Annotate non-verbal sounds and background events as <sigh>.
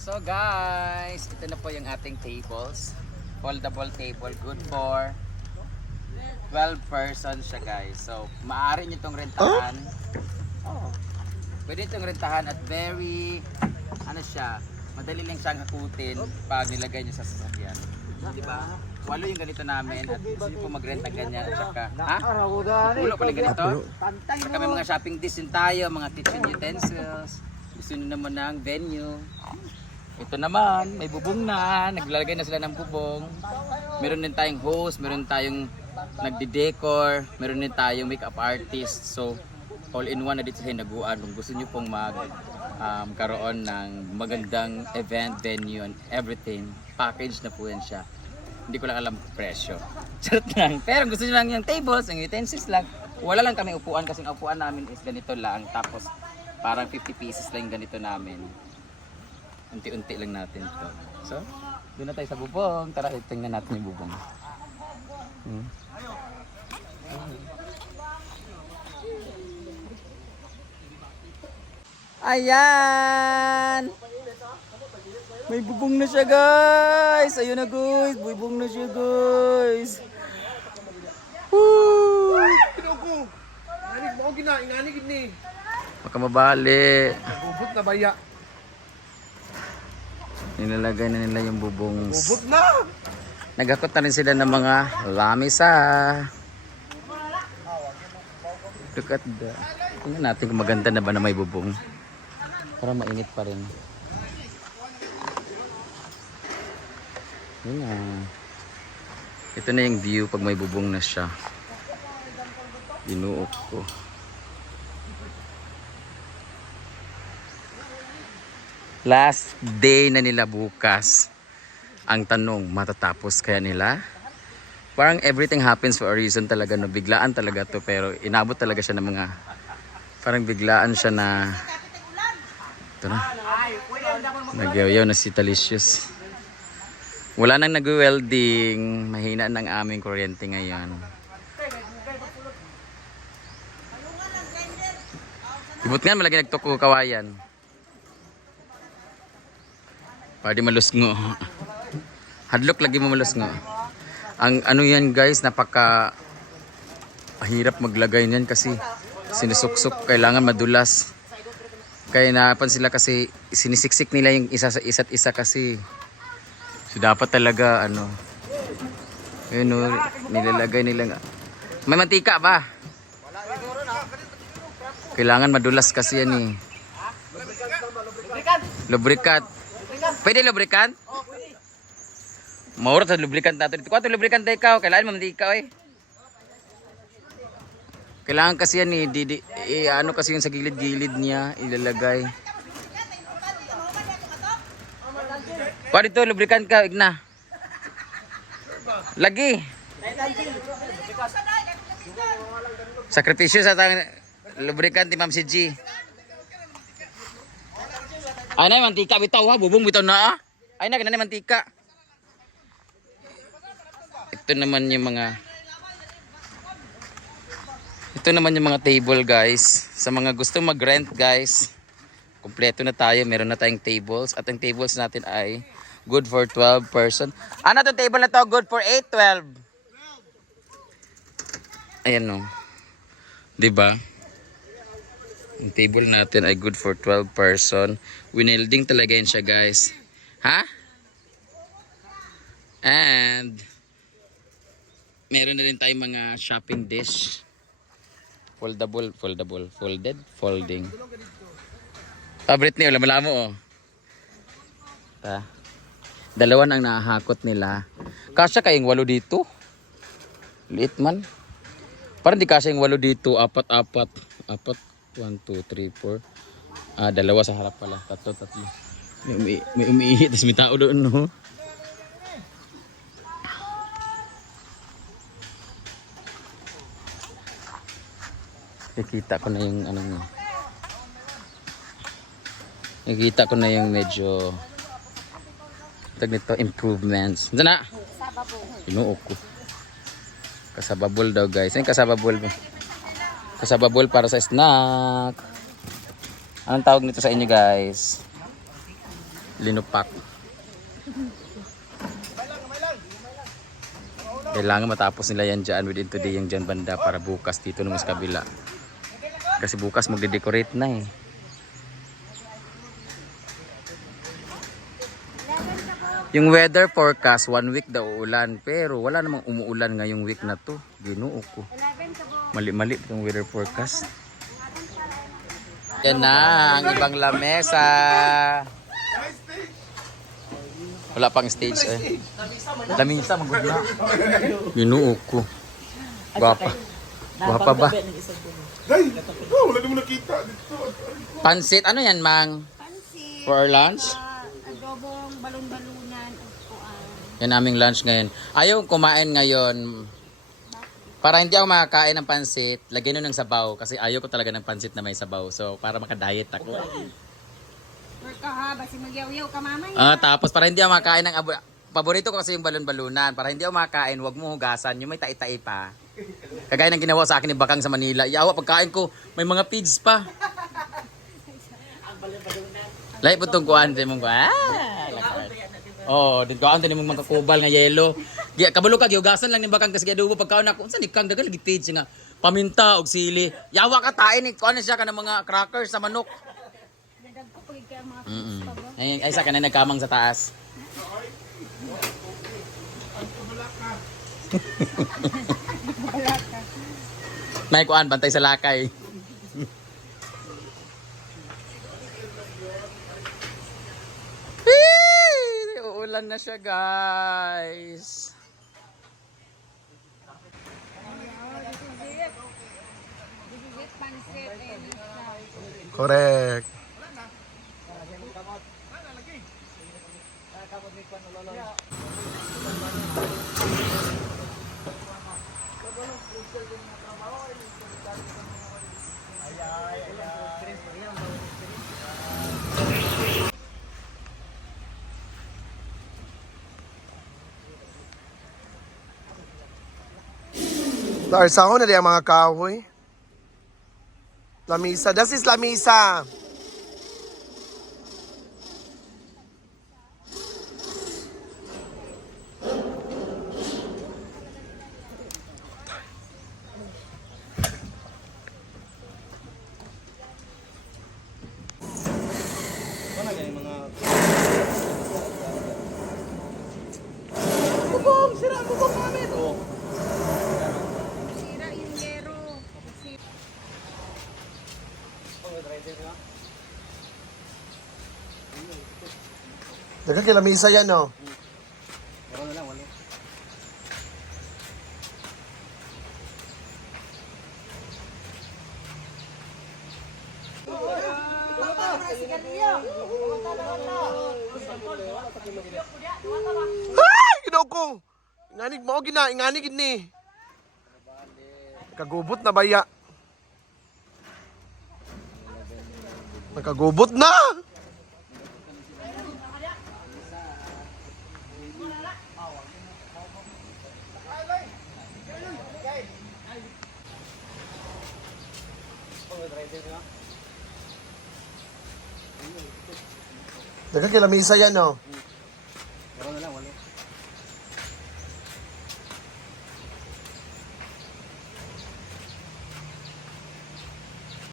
So guys, ito na po yung ating tables. Foldable table, good for 12 persons siya guys. So, maaari nyo itong rentahan. Oh. Pwede itong rentahan at very, ano siya, madali lang siyang hakutin pag nilagay nyo sa sasakyan. Di ba? Walo yung ganito namin at gusto nyo po magrenta ganyan at saka, ha? Ulo pala ganito? Saka may mga shopping disc din tayo, mga kitchen utensils. Gusto nyo naman ng venue. Ito naman, may bubong na. Naglalagay na sila ng bubong. Meron din tayong host, meron tayong nagde-decor, meron din tayong makeup artist. So, all in one na dito sa Hinaguan. Kung gusto nyo pong mag um, karoon ng magandang event, venue, and everything, package na po yan siya. Hindi ko lang alam presyo. <laughs> Charot lang. Pero gusto nyo lang yung tables, yung utensils lang. Wala lang kami upuan kasi ang upuan namin is ganito lang. Tapos parang 50 pieces lang ganito namin. Unti-unti lang natin to. So, doon na tayo sa bubong. Tara, tingnan natin yung bubong. Hmm. Ayan! May bubong na siya guys! Ayun na guys! Bubong na siya guys! Woo! Kinuko. Nganig mo gina, inganig ni. Baka mabali. Bubot na baya. Nilalagay na nila yung bubong. Bubot na. Nagakot na rin sila ng mga lamisa. Look at the... Tingnan natin kung maganda na ba na may bubong. Para mainit pa rin. Yun na. Ito na yung view pag may bubong na siya. Binuok ko. Last day na nila bukas. Ang tanong, matatapos kaya nila? Parang everything happens for a reason talaga. No? Biglaan talaga to pero inabot talaga siya ng mga... Parang biglaan siya na... Ito na. Nagyaw-yaw na si Talicious. Wala nang nag-welding. Mahina ng aming kuryente ngayon. Ibut nga malagi nagtuko kawayan. Pwede malusngo. Hadlok lagi mo malusngo. Ang ano yan guys, napaka hirap maglagay niyan kasi sinusuksok, kailangan madulas. Kaya napan sila kasi sinisiksik nila yung isa sa isa't isa kasi. So dapat talaga ano. Yun o, nilalagay nila nga. May mantika ba? Kailangan madulas kasi yan eh. Lubricant. Pwede lubricant? Mauro sa lubricant nato dito. Kuha lubricant na ikaw. Kailangan mo ikaw eh. Kailangan kasi yan eh. Di, eh, ano kasi yung sa gilid-gilid niya ilalagay. Kuha dito lubricant ka. Igna. Lagi. Sakripisyo sa tang lubricant ni Ma'am si G. Ay na mantika bitaw ha, bubong bitaw na. Ay na na mantika. Ito naman yung mga Ito naman yung mga table guys. Sa mga gusto mag-rent guys. Kompleto na tayo, meron na tayong tables at ang tables natin ay good for 12 person. Ano to table na to? Good for 8, 12. Ayan no. 'Di ba? Yung table natin ay good for 12 person. Winelding talaga yun siya guys. Ha? And meron na rin tayong mga shopping dish. Foldable, foldable, folded, folding. Favorite ni Ulam mo oh. Ta. Dalawa ang nahahakot nila. Kasya kayong walo dito. Liit man. Parang di kasya yung walo dito. Apat, apat. Apat. 1, 2, 3, 4. Ah, dalawa sa harap pala. Tatlo, tatlo. May, umi may umiihi. Tapos may tao doon, no? Nakikita ko na yung ano niya. Nakikita ko na yung medyo tag nito improvements. Diyan na. Pinuok ko. Kasababol daw guys. Yung kasababol mo? Kasababol para sa snack. Anong tawag nito sa inyo guys? linupak. Kailangan matapos nila yan dyan within today yung dyan banda para bukas dito naman sa kabila. Kasi bukas magde-decorate na eh. Yung weather forecast, one week daw uulan. Pero wala namang umuulan ngayong week na to. Ginoo ko. Mali-mali itong weather forecast. Yan na, ang ibang lamesa. Wala pang stage eh. Lamisa, magod na. Ginoo ko. Gwapa. Gwapa ba? Wala naman nakita dito. Pansit, ano yan, Mang? Pansit, For our lunch? ah, adobong balon-balunan, upuan. Yan aming lunch ngayon. Ayaw kumain ngayon. Para hindi ako makakain ng pansit, lagyan nyo ng sabaw. Kasi ayaw ko talaga ng pansit na may sabaw. So, para makadiet ako. Work ka ha, basi magyaw-yaw ka mamaya. Ah, tapos para hindi ako makakain ng abo... Paborito ko kasi yung balon-balunan. Para hindi ako makakain, wag mo hugasan. Yung may tai-tai pa. Kagaya ng ginawa sa akin ni Bakang sa Manila. Yawa, pagkain ko, may mga feeds pa. <laughs> Lahi po itong kuhan. Kuhan. Oo, oh, dito ang din mong mga kubal nga yelo. Gi kabalo ka giugasan lang ni Bakang kasi gadubo pagkaon ako. Unsa ni kang dagal feeds nga paminta og sili. Yawa ka tain ni kuan siya ka ng mga crackers sa manok. Mm. ba? Ay, ay sa kanay nagkamang sa taas. <laughs> May kuan bantay sa lakay. Whee! Uulan na siya, guys. Bibigit pansit, eh, lisa. Correct. Larsa ko na di ang mga kahoy. Lamisa. Das is lamisa. Sira yung yero. Sira. Daga kay lamisa yan, no? Ay, ginaw ko. Inganig mo, gina, inganig ni. Kagubot na baya. Nakagubot na! Daga kay lamisa yan, no?